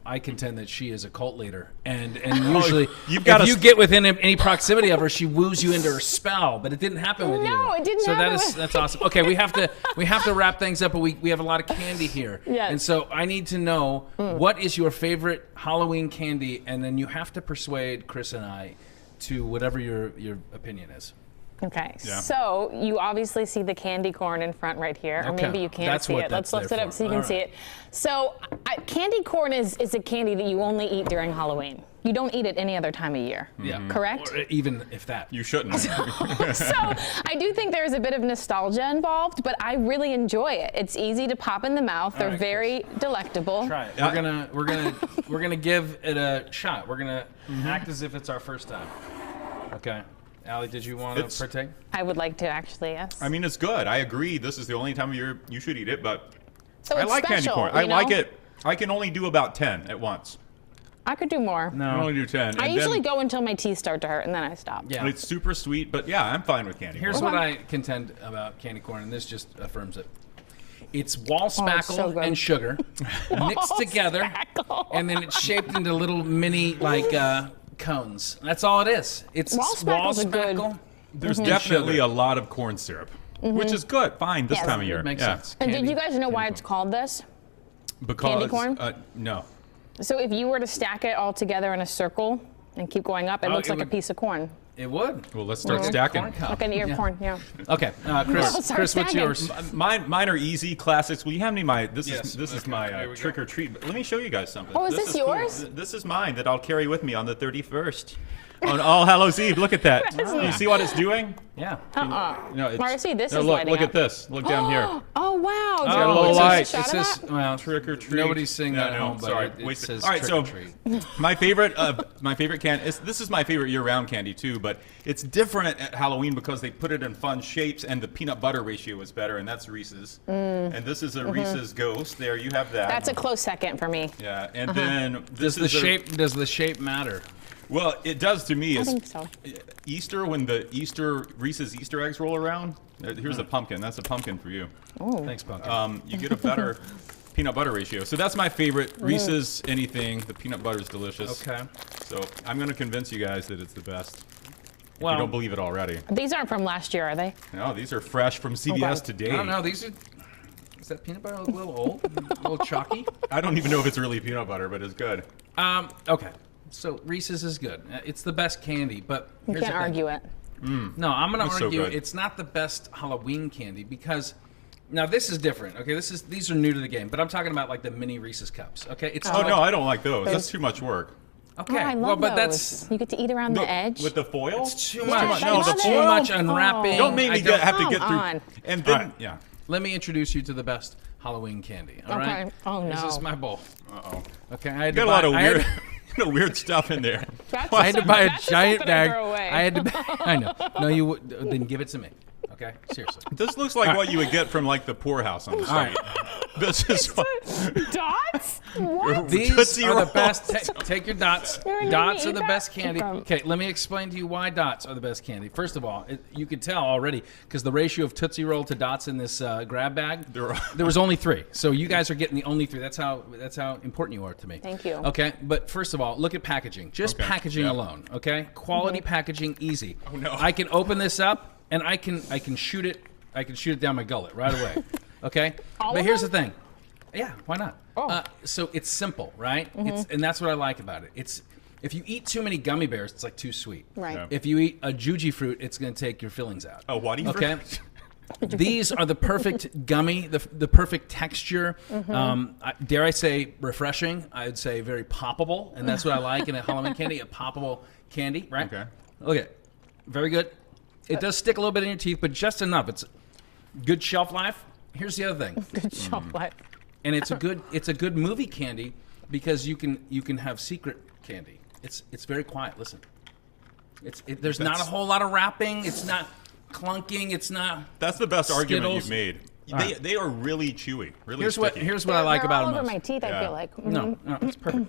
I contend that she is a cult leader, and usually you've got if to you get within any proximity of her, she woos you into her spell. But it didn't happen with you. No, it didn't so happen that's awesome. Okay, we have to wrap things up, but we have a lot of candy here. Yes. And so I need to know what is your favorite Halloween candy, and then you have to persuade Chris and I to whatever your opinion is. Okay, Yeah. so you obviously see the candy corn in front right here, or Okay. maybe you can't That's see what it. Let's that's lift there it up for. so you can All see right. it. So candy corn is a candy that you only eat during Halloween. You don't eat it any other time of year. Yeah. Correct? Or even if that. You shouldn't. So I do think there's a bit of nostalgia involved, but I really enjoy it. It's easy to pop in the mouth. They're right, very delectable. Try it. We're gonna give it a shot. We're gonna act as if it's our first time. Okay. Allie, did you want to It's- partake? I would like to actually, yes. I mean, it's good. I agree. This is the only time of year you should eat it, but So I it's like candy special, corn. I you like know? it. I can only do about 10 at once. I could do more. I can only do 10. I and usually then, go until my teeth start to hurt, and then I stop. Yeah. and it's super sweet, but yeah, I'm fine with candy Here's corn. what I contend about candy corn, and this just affirms it. It's wall so spackle good. and sugar mixed together, Spackle. and then it's shaped into little mini cones. That's all it is. It's Wall spackle's a good- spackle. There's and definitely sugar. a lot of corn syrup, which is good. Fine this Yes. time of year. Makes yeah. sense. And did Candy- you guys know why candy it's called this? Because, Candy corn? No. So if you were to stack it all together in a circle and keep going up, it looks it like a would- piece of corn. It would. Well, let's start Like a stacking. corn cup. Like an ear of Yeah. corn, yeah. Okay, Chris. Well, start Chris, what's stacking. yours? Mine are easy classics. Will you hand me my? This Yes, is okay, my here we go. trick or treat. But let me show you guys something. Oh, is this cool. yours? This is mine that I'll carry with me on the 31st, on All Hallows Eve. Look at that. You see what it's doing? Yeah. No, it's, Marcy, this no, is look, lighting look up. at this. Look down here. Oh, wow. Did got a you little take light. a shot It of says, that? well, Trick or treat. Nobody's seeing that at no, home, but sorry. it says All right, trick so or treat. my favorite candy. This is my favorite year-round candy too, but it's different at Halloween because they put it in fun shapes, and the peanut butter ratio is better, and that's Reese's. And this is a Reese's Ghost. There, you have that. That's a close second for me. Yeah, and then Does this the is shape matter? well, it does to me. I Is think so. Easter when the Reese's Easter eggs roll around? Here's a pumpkin. That's a pumpkin for you. Thanks, Pumpkin. You get a better peanut butter ratio. So that's my favorite. Reese's anything. The peanut butter is delicious. Okay. So I'm going to convince you guys that it's the best. If Well- you don't believe it already. These aren't from last year, are they? No, these are fresh from CVS today. I don't know. These are. Is that peanut butter a little old? A little chalky? I don't even know if it's really peanut butter, but it's good. Okay. So Reese's is good. It's the best candy, but You here's can't the thing. argue it. No, I'm going to That's so argue good. it's not the best Halloween candy because now this is different. Okay, these are new to the game, but I'm talking about like the mini Reese's cups. Okay, it's Oh, no, I don't like those. That's too much work. okay. Oh, I love well, but those. that's You get to eat around the edge. With the foil? it's too Yes, much. I No, love the it. Too foil. much unwrapping. Don't make me have to Come get through. on. And then, All right. yeah. Let me introduce you to the best Halloween candy. All right. Okay. Oh, This no. is my bowl. Uh-oh. Okay, I had You to got a lot buy- of I had weird, to- weird stuff in there. That's I had to buy a that's just giant something to bag. throw away. I had to. I know. No, you would. Then give it to me. Okay, seriously. This looks like what you would get from like the poorhouse on the All right. street. This is what. Dots? What? These Tootsie are the Rolls. best. Take your dots. You're gonna Dots eat are the that? best candy. Okay. Okay, let me explain to you why dots are the best candy. First of all, you can tell already because the ratio of Tootsie Roll to dots in this grab bag, there was only 3. So you guys are getting the only 3. That's how important you are to me. Thank you. Okay, but first of all, look at packaging. Just Okay, packaging yeah. alone. Okay, quality packaging, easy. Oh, no. I can open this up and I can shoot it. I can shoot it down my gullet right away. Okay, All but of here's the them? thing. Yeah, why not? Oh. So it's simple, right? And that's what I like about it. It's if you eat too many gummy bears, it's like too sweet. Right. Yeah. If you eat a juji fruit, it's going to take your fillings out. Oh, what do you? Okay. These are the perfect gummy, the perfect texture. Dare I say refreshing? I'd say very poppable, and that's what I like in a Halloween candy, a poppable candy, right? Okay. Look at it. Very good. It does stick a little bit in your teeth, but just enough. It's good shelf life. Here's the other thing. Good shelf life. And it's a good movie candy because you can have secret candy. It's very quiet. Listen, there's not a whole lot of wrapping. It's not clunking. It's not. That's the best argument Skittles. you've made. All right. They are really chewy, really Here's what sticky. here's what I like They're about all them over most. my teeth, I Yeah. feel like. No, it's perfect.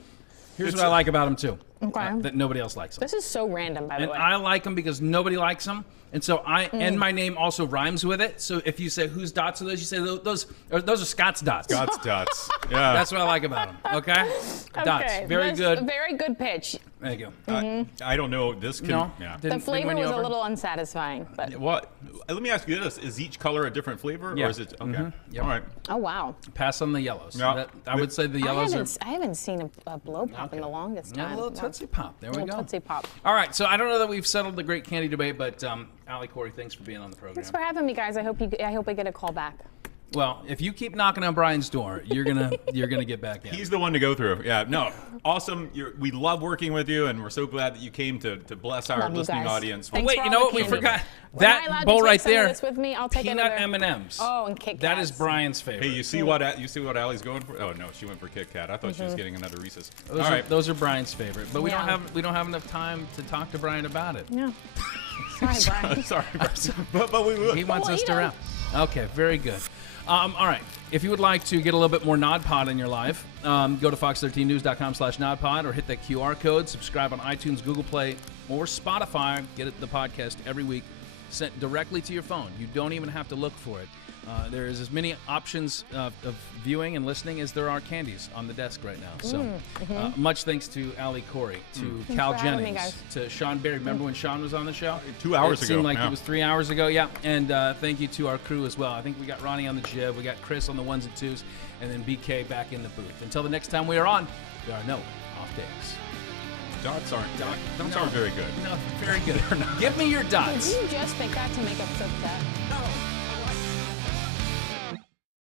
Here's what I like about them too. Okay. That nobody else likes them. This is so random, by the And way. I like them because nobody likes them. And so and my name also rhymes with it. So if you say whose dots are those, you say those are Scott's dots. Scott's dots. Yeah. That's what I like about them. Okay, dots, Okay, very that's good. a very good pitch. There you go. I don't know. This can. No, Yeah. The didn't flavor win you was a over? little unsatisfying, but What? Let me ask you this: is each color a different flavor, Yeah. or is it okay? Yep. All right. oh wow. Pass on the yellows. Yeah. I would say the yellows are. I haven't seen a blow pop in the longest Yeah, time. a little Tootsie Pop. There we go. Tootsie Pop. All right, so I don't know that we've settled the great candy debate, but Allie, Cory, thanks for being on the program. Thanks for having me, guys. I hope I get a call back. Well, if you keep knocking on Brian's door, you're gonna get back in. He's the one to go through. Yeah, no, awesome. We love working with you, and we're so glad that you came to bless our listening audience. Thanks Wait, for you all know the what? We candy. forgot Am I that allowed bowl to take right some there. of this with me? I'll take Peanut another. M&Ms. Oh, and Kit Kats. That is Brian's favorite. Hey, you see what Allie's going for? Oh no, she went for Kit Kat. I thought she was getting another Reese's. All right, Those are Brian's favorite, but we Yeah. don't have enough time to talk to Brian about it. No. Sorry, Brian. sorry, but we will. He wants us eat to 'em. wrap. Okay, very good. All right. If you would like to get a little bit more NodPod in your life, go to fox13news.com/NodPod or hit that QR code. Subscribe on iTunes, Google Play, or Spotify. Get the podcast every week sent directly to your phone. You don't even have to look for it. There is as many options of viewing and listening as there are candies on the desk right now. So much thanks to Allie, Cory, to Cal for having me, Jennings, guys. to Sean Barie. Remember when Sean was on the show? 2 hours It ago. seemed like yeah. it was 3 hours ago, yeah. And thank you to our crew as well. I think we got Ronnie on the jib, we got Chris on the ones and twos, and then BK back in the booth. Until the next time we are on, there are no off days. Dots aren't very good. No, very good. Give me your dots. Did you just make that to make up so sad? No.